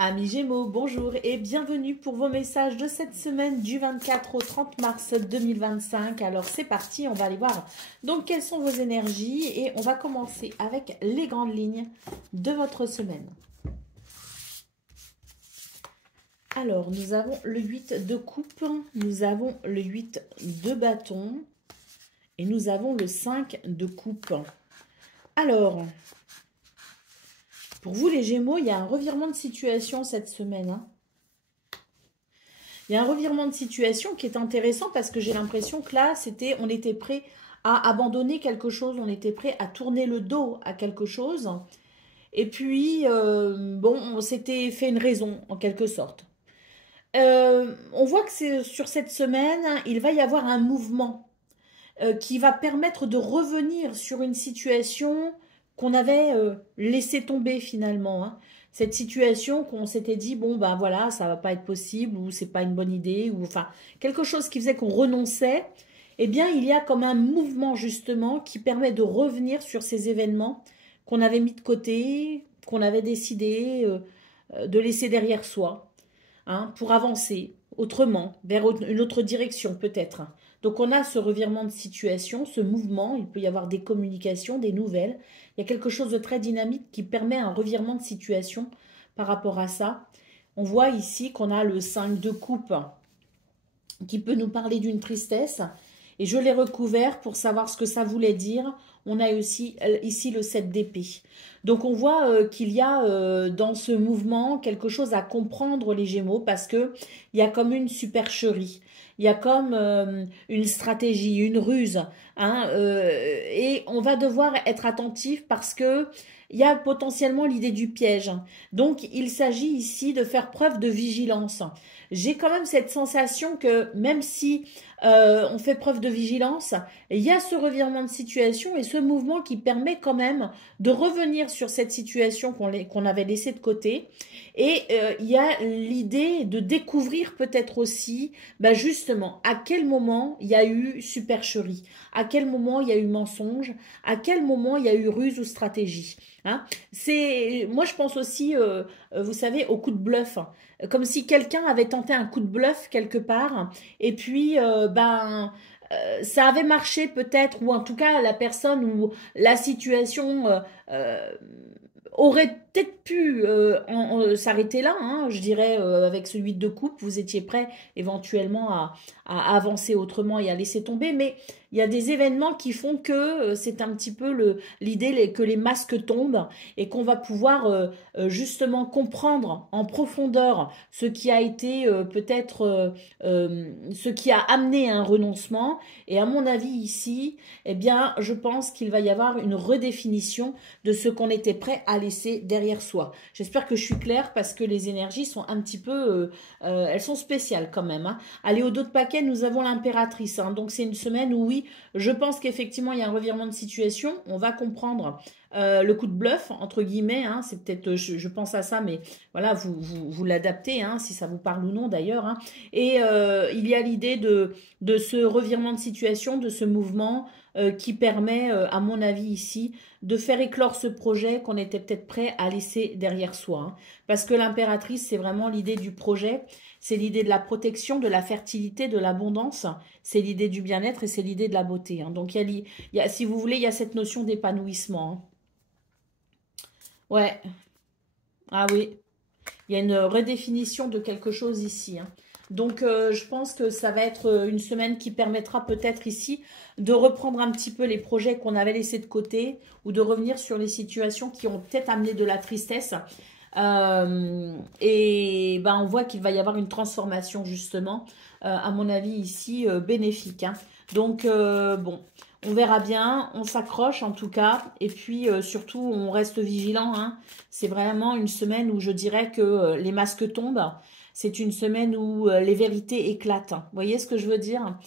Amis Gémeaux, bonjour et bienvenue pour vos messages de cette semaine du 24 au 30 mars 2025. Alors c'est parti, on va aller voir donc quelles sont vos énergies et on va commencer avec les grandes lignes de votre semaine. Alors nous avons le 8 de coupe, nous avons le 8 de bâton et nous avons le 5 de coupe. Alors, pour vous les Gémeaux, il y a un revirement de situation cette semaine. Il y a un revirement de situation qui est intéressant parce que j'ai l'impression que là, on était prêt à abandonner quelque chose, on était prêt à tourner le dos à quelque chose. Et puis, bon, on s'était fait une raison en quelque sorte. On voit que c'est sur cette semaine, il va y avoir un mouvement qui va permettre de revenir sur une situation qu'on avait laissé tomber finalement. Cette situation qu'on s'était dit, bon ben voilà, ça va pas être possible, ou c'est pas une bonne idée, ou enfin, quelque chose qui faisait qu'on renonçait, eh bien il y a comme un mouvement justement qui permet de revenir sur ces événements qu'on avait mis de côté, qu'on avait décidé de laisser derrière soi, pour avancer autrement, vers une autre direction peut-être. Donc on a ce revirement de situation, ce mouvement, il peut y avoir des communications, des nouvelles. Il y a quelque chose de très dynamique qui permet un revirement de situation par rapport à ça. On voit ici qu'on a le 5 de coupe qui peut nous parler d'une tristesse. Et je l'ai recouvert pour savoir ce que ça voulait dire. On a aussi ici le 7 d'épée. Donc on voit qu'il y a dans ce mouvement quelque chose à comprendre les Gémeaux parce que il y a comme une supercherie. Il y a comme une stratégie, une ruse. Et on va devoir être attentif parce que il y a potentiellement l'idée du piège. Donc il s'agit ici de faire preuve de vigilance. J'ai quand même cette sensation que même si on fait preuve de vigilance, il y a ce revirement de situation et ce mouvement qui permet quand même de revenir sur cette situation qu'on avait laissée de côté. Et il y a l'idée de découvrir peut-être aussi, justement, à quel moment il y a eu supercherie, à quel moment il y a eu mensonge, à quel moment il y a eu ruse ou stratégie. Moi, je pense aussi, vous savez, au coup de bluff. Comme si quelqu'un avait tenté un coup de bluff quelque part, et puis, ça avait marché peut-être, ou en tout cas, la personne ou la situation euh, aurait peut-être pu s'arrêter là, je dirais, avec ce 8 de coupe, vous étiez prêt éventuellement à avancer autrement et à laisser tomber, mais il y a des événements qui font que c'est un petit peu l'idée que les masques tombent et qu'on va pouvoir justement comprendre en profondeur ce qui a été peut-être ce qui a amené à un renoncement. Et à mon avis ici, eh bien, je pense qu'il va y avoir une redéfinition de ce qu'on était prêt à laisser derrière soi. J'espère que je suis claire parce que les énergies sont un petit peu, elles sont spéciales quand même. Allez, au dos de paquet, nous avons l'impératrice. Donc c'est une semaine où oui, je pense qu'effectivement il y a un revirement de situation. On va comprendre le coup de bluff, entre guillemets, c'est peut-être, je pense à ça, mais voilà, vous l'adaptez, si ça vous parle ou non d'ailleurs. Et il y a l'idée de ce revirement de situation, de ce mouvement qui permet, à mon avis ici, de faire éclore ce projet qu'on était peut-être prêt à laisser derrière soi. Parce que l'impératrice, c'est vraiment l'idée du projet, c'est l'idée de la protection, de la fertilité, de l'abondance, c'est l'idée du bien-être et c'est l'idée de la beauté. Donc, si vous voulez, il y a cette notion d'épanouissement. Ouais, ah oui, il y a une redéfinition de quelque chose ici. Donc, je pense que ça va être une semaine qui permettra peut-être ici de reprendre un petit peu les projets qu'on avait laissés de côté ou de revenir sur les situations qui ont peut-être amené de la tristesse. Et on voit qu'il va y avoir une transformation justement, à mon avis ici, bénéfique. Donc, bon, on verra bien, on s'accroche en tout cas, et puis surtout on reste vigilant. C'est vraiment une semaine où je dirais que les masques tombent. C'est une semaine où les vérités éclatent. Vous voyez ce que je veux dire?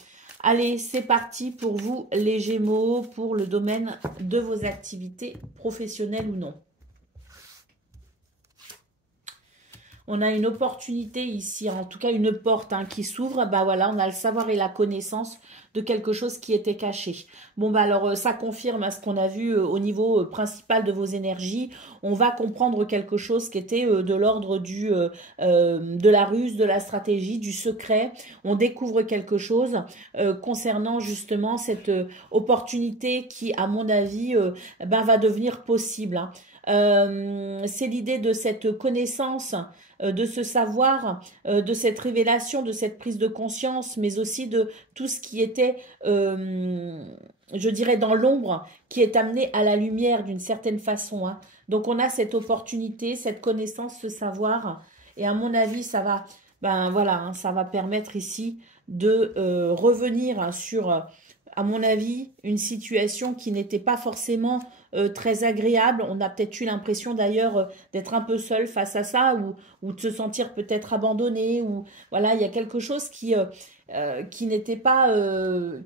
Allez, c'est parti pour vous les Gémeaux, pour le domaine de vos activités professionnelles ou non. On a une opportunité ici, en tout cas une porte qui s'ouvre. Voilà, on a le savoir et la connaissance de quelque chose qui était caché. Bon, bah alors ça confirme ce qu'on a vu au niveau principal de vos énergies. On va comprendre quelque chose qui était de l'ordre de la ruse, de la stratégie, du secret. On découvre quelque chose concernant justement cette opportunité qui, à mon avis, ben, va devenir possible, hein. C'est l'idée de cette connaissance, de ce savoir, de cette révélation, de cette prise de conscience, mais aussi de tout ce qui était, je dirais, dans l'ombre, qui est amené à la lumière d'une certaine façon, hein. Donc on a cette opportunité, cette connaissance, ce savoir, et à mon avis, ça va, ben voilà, hein, ça va permettre ici de revenir sur, à mon avis, une situation qui n'était pas forcément très agréable. On a peut-être eu l'impression d'ailleurs d'être un peu seul face à ça, ou de se sentir peut-être abandonné, ou voilà, il y a quelque chose qui n'était pas,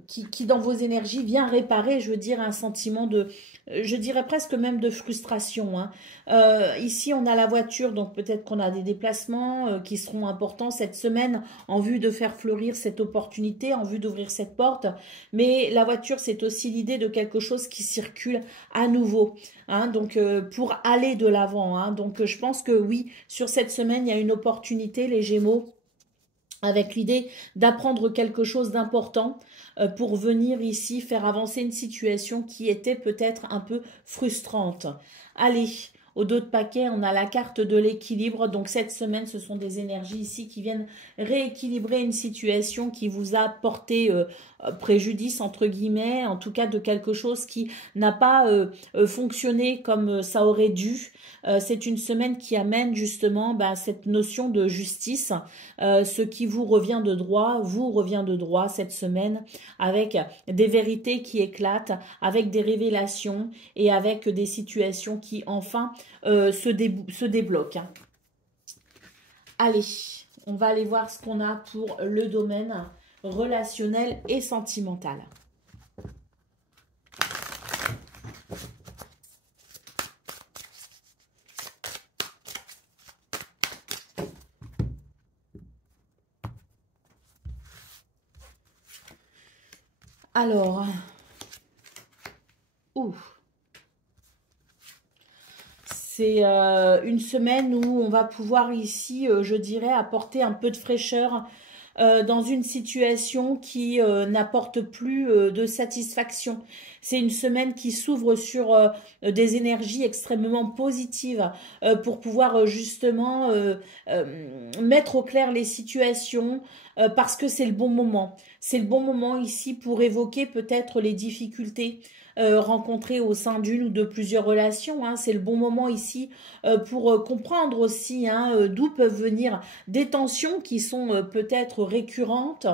qui dans vos énergies vient réparer, je veux dire, un sentiment de, je dirais presque même de frustration, hein. Ici, on a la voiture, donc peut-être qu'on a des déplacements qui seront importants cette semaine en vue de faire fleurir cette opportunité, en vue d'ouvrir cette porte. Mais la voiture, c'est aussi l'idée de quelque chose qui circule à nouveau, hein, donc pour aller de l'avant, hein. Donc je pense que oui, sur cette semaine, il y a une opportunité, les Gémeaux, avec l'idée d'apprendre quelque chose d'important pour venir ici faire avancer une situation qui était peut-être un peu frustrante. Allez, au dos de paquet, on a la carte de l'équilibre. Donc cette semaine, ce sont des énergies ici qui viennent rééquilibrer une situation qui vous a porté préjudice, entre guillemets, en tout cas de quelque chose qui n'a pas fonctionné comme ça aurait dû. C'est une semaine qui amène justement cette notion de justice. Ce qui vous revient de droit, vous revient de droit cette semaine, avec des vérités qui éclatent, avec des révélations et avec des situations qui enfin se débloquent, hein. Allez, on va aller voir ce qu'on a pour le domaine relationnel et sentimental. Alors, c'est une semaine où on va pouvoir ici, je dirais, apporter un peu de fraîcheur dans une situation qui n'apporte plus de satisfaction. C'est une semaine qui s'ouvre sur des énergies extrêmement positives pour pouvoir justement mettre au clair les situations parce que c'est le bon moment. C'est le bon moment ici pour évoquer peut-être les difficultés rencontrées au sein d'une ou de plusieurs relations, hein. C'est le bon moment ici pour comprendre aussi, hein, d'où peuvent venir des tensions qui sont peut-être récurrentes.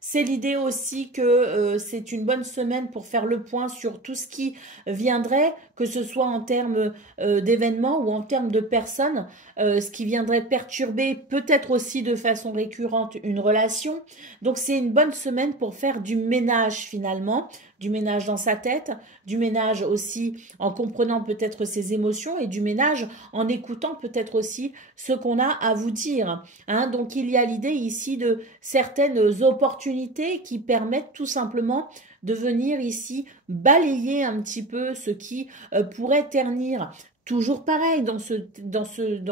C'est l'idée aussi que c'est une bonne semaine pour faire le point sur tout ce qui viendrait, que ce soit en termes d'événements ou en termes de personnes, ce qui viendrait perturber peut-être aussi de façon récurrente une relation. Donc c'est une bonne semaine pour faire du ménage finalement, du ménage dans sa tête, du ménage aussi en comprenant peut-être ses émotions et du ménage en écoutant peut-être aussi ce qu'on a à vous dire, hein. Donc il y a l'idée ici de certaines opportunités qui permettent tout simplement de venir ici balayer un petit peu ce qui pourrait ternir. Toujours pareil dans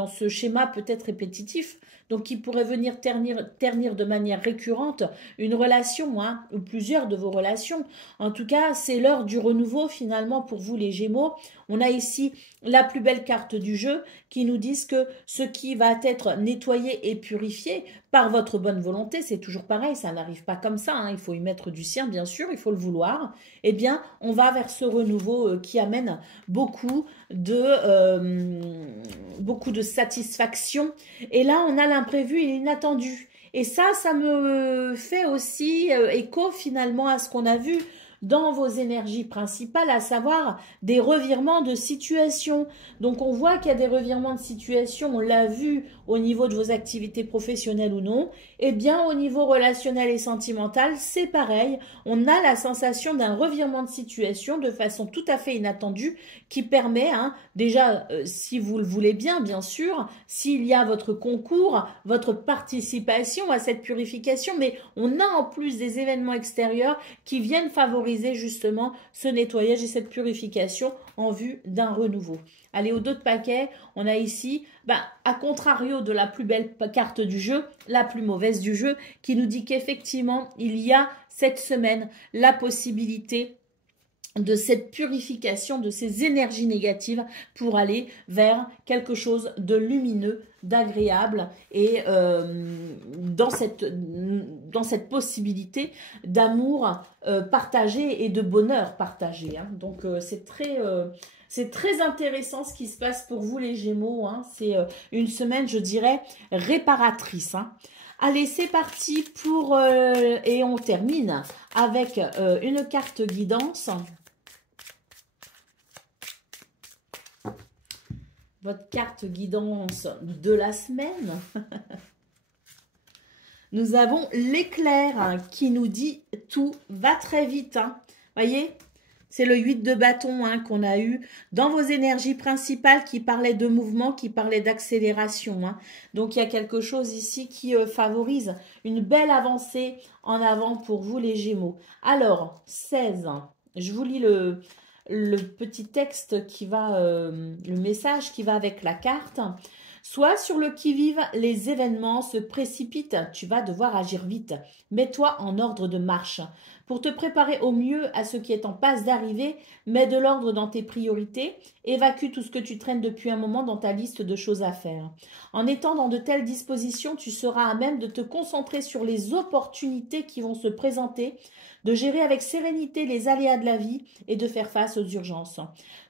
ce schéma peut-être répétitif, donc qui pourrait venir ternir de manière récurrente une relation, hein, ou plusieurs de vos relations. En tout cas, c'est l'heure du renouveau finalement pour vous les Gémeaux. On a ici la plus belle carte du jeu qui nous dit que ce qui va être nettoyé et purifié par votre bonne volonté, c'est toujours pareil, ça n'arrive pas comme ça, hein, il faut y mettre du sien bien sûr, il faut le vouloir, eh bien on va vers ce renouveau qui amène beaucoup de satisfaction. Et là on a l'imprévu et l'inattendu. Et ça me fait aussi écho finalement à ce qu'on a vu dans vos énergies principales, à savoir des revirements de situation. Donc on voit qu'il y a des revirements de situation, on l'a vu au niveau de vos activités professionnelles ou non. Eh bien au niveau relationnel et sentimental, c'est pareil. On a la sensation d'un revirement de situation de façon tout à fait inattendue qui permet, déjà, si vous le voulez bien sûr, s'il y a votre concours, votre participation à cette purification, mais on a en plus des événements extérieurs qui viennent favoriser justement ce nettoyage et cette purification en vue d'un renouveau. Allez, au dos de paquet, on a ici, à contrario de la plus belle carte du jeu, la plus mauvaise du jeu, qui nous dit qu'effectivement, il y a cette semaine la possibilité de cette purification de ces énergies négatives pour aller vers quelque chose de lumineux, d'agréable et dans cette possibilité d'amour partagé et de bonheur partagé. Donc c'est très intéressant ce qui se passe pour vous les Gémeaux. C'est une semaine, je dirais, réparatrice. Allez, c'est parti pour et on termine avec une carte guidance. Votre carte guidance de la semaine. Nous avons l'éclair qui nous dit tout va très vite. Voyez, c'est le 8 de bâton qu'on a eu dans vos énergies principales qui parlait de mouvement, qui parlait d'accélération. Donc, il y a quelque chose ici qui favorise une belle avancée en avant pour vous les Gémeaux. Alors, 16, je vous lis le petit texte qui va, le message qui va avec la carte. Sois sur le qui-vive, les événements se précipitent, tu vas devoir agir vite. Mets-toi en ordre de marche. Pour te préparer au mieux à ce qui est en passe d'arriver, mets de l'ordre dans tes priorités, évacue tout ce que tu traînes depuis un moment dans ta liste de choses à faire. En étant dans de telles dispositions, tu seras à même de te concentrer sur les opportunités qui vont se présenter, de gérer avec sérénité les aléas de la vie et de faire face aux urgences.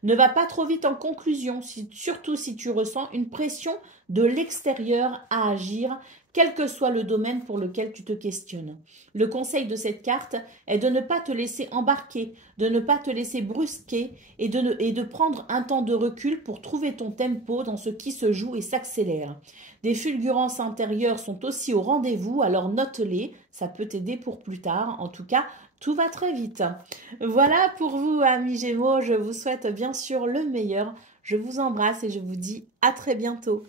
Ne va pas trop vite en conclusion, surtout si tu ressens une pression de l'extérieur à agir, quel que soit le domaine pour lequel tu te questionnes. Le conseil de cette carte est de ne pas te laisser embarquer, de ne pas te laisser brusquer et de prendre un temps de recul pour trouver ton tempo dans ce qui se joue et s'accélère. Des fulgurances intérieures sont aussi au rendez-vous, alors note-les, ça peut t'aider pour plus tard. En tout cas, tout va très vite. Voilà pour vous, amis Gémeaux, je vous souhaite bien sûr le meilleur. Je vous embrasse et je vous dis à très bientôt.